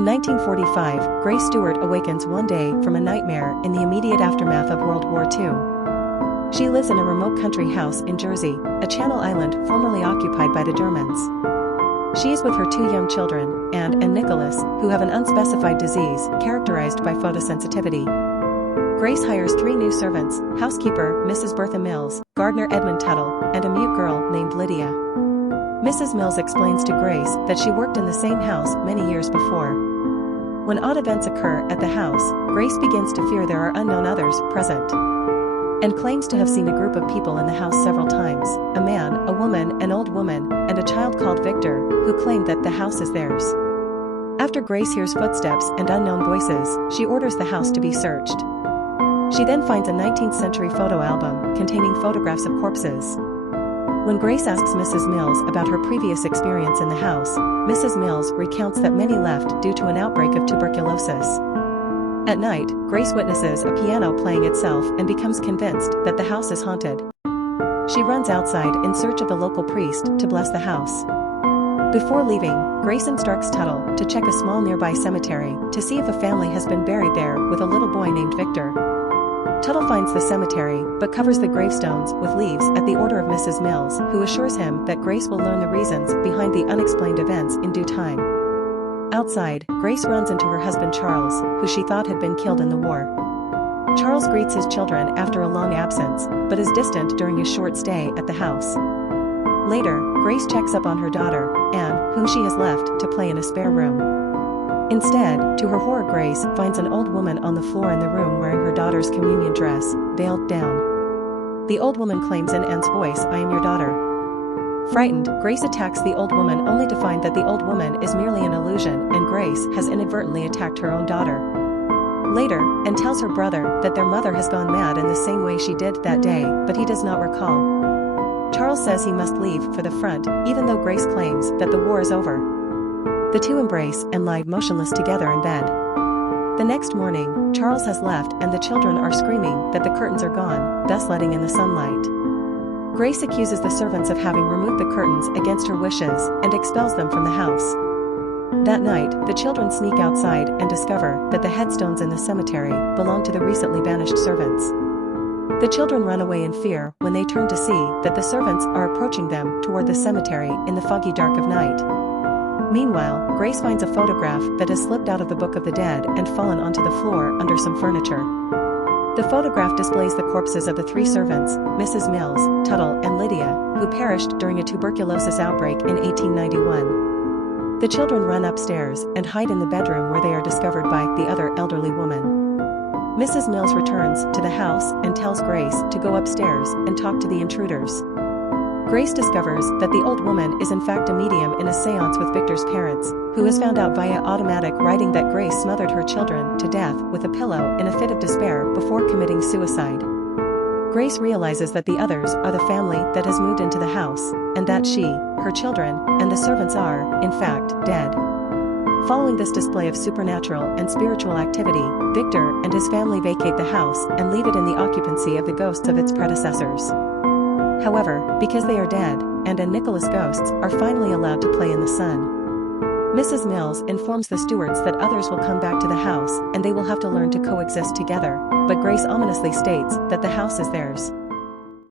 In 1945, Grace Stewart awakens one day from a nightmare in the immediate aftermath of World War II. She lives in a remote country house in Jersey, a Channel island formerly occupied by the Germans. She is with her two young children, Anne and Nicholas, who have an unspecified disease characterized by photosensitivity. Grace hires three new servants: housekeeper Mrs. Bertha Mills, gardener Edmund Tuttle, and a mute girl named Lydia. Mrs. Mills explains to Grace that she worked in the same house many years before. When odd events occur at the house, Grace begins to fear there are unknown others present, and claims to have seen a group of people in the house several times: a man, a woman, an old woman, and a child called Victor, who claim that the house is theirs. After Grace hears footsteps and unknown voices, she orders the house to be searched. She then finds a 19th century photo album containing photographs of corpses. When Grace asks Mrs. Mills about her previous experience in the house, Mrs. Mills recounts that many left due to an outbreak of tuberculosis. At night, Grace witnesses a piano playing itself and becomes convinced that the house is haunted. She runs outside in search of the local priest to bless the house. Before leaving, Grace instructs Tuttle to check a small nearby cemetery to see if a family has been buried there with a little boy named Victor. Tuttle finds the cemetery, but covers the gravestones with leaves at the order of Mrs. Mills, who assures him that Grace will learn the reasons behind the unexplained events in due time. Outside, Grace runs into her husband Charles, who she thought had been killed in the war. Charles greets his children after a long absence, but is distant during his short stay at the house. Later, Grace checks up on her daughter, Anne, whom she has left to play in a spare room. Instead, to her horror, Grace finds an old woman on the floor in the room wearing her daughter's communion dress, veiled down. The old woman claims in Anne's voice, "I am your daughter." Frightened, Grace attacks the old woman only to find that the old woman is merely an illusion and Grace has inadvertently attacked her own daughter. Later, Anne tells her brother that their mother has gone mad in the same way she did that day, but he does not recall. Charles says he must leave for the front, even though Grace claims that the war is over. The two embrace and lie motionless together in bed. The next morning, Charles has left and the children are screaming that the curtains are gone, thus letting in the sunlight. Grace accuses the servants of having removed the curtains against her wishes and expels them from the house. That night, the children sneak outside and discover that the headstones in the cemetery belong to the recently banished servants. The children run away in fear when they turn to see that the servants are approaching them toward the cemetery in the foggy dark of night. Meanwhile, Grace finds a photograph that has slipped out of the Book of the Dead and fallen onto the floor under some furniture. The photograph displays the corpses of the three servants, Mrs. Mills, Tuttle, and Lydia, who perished during a tuberculosis outbreak in 1891. The children run upstairs and hide in the bedroom where they are discovered by the other elderly woman. Mrs. Mills returns to the house and tells Grace to go upstairs and talk to the intruders. Grace discovers that the old woman is in fact a medium in a seance with Victor's parents, who has found out via automatic writing that Grace smothered her children to death with a pillow in a fit of despair before committing suicide. Grace realizes that the others are the family that has moved into the house, and that she, her children, and the servants are, in fact, dead. Following this display of supernatural and spiritual activity, Victor and his family vacate the house and leave it in the occupancy of the ghosts of its predecessors. However, because they are dead, Anne and Nicholas' ghosts are finally allowed to play in the sun. Mrs. Mills informs the Stewarts that others will come back to the house and they will have to learn to coexist together, but Grace ominously states that the house is theirs.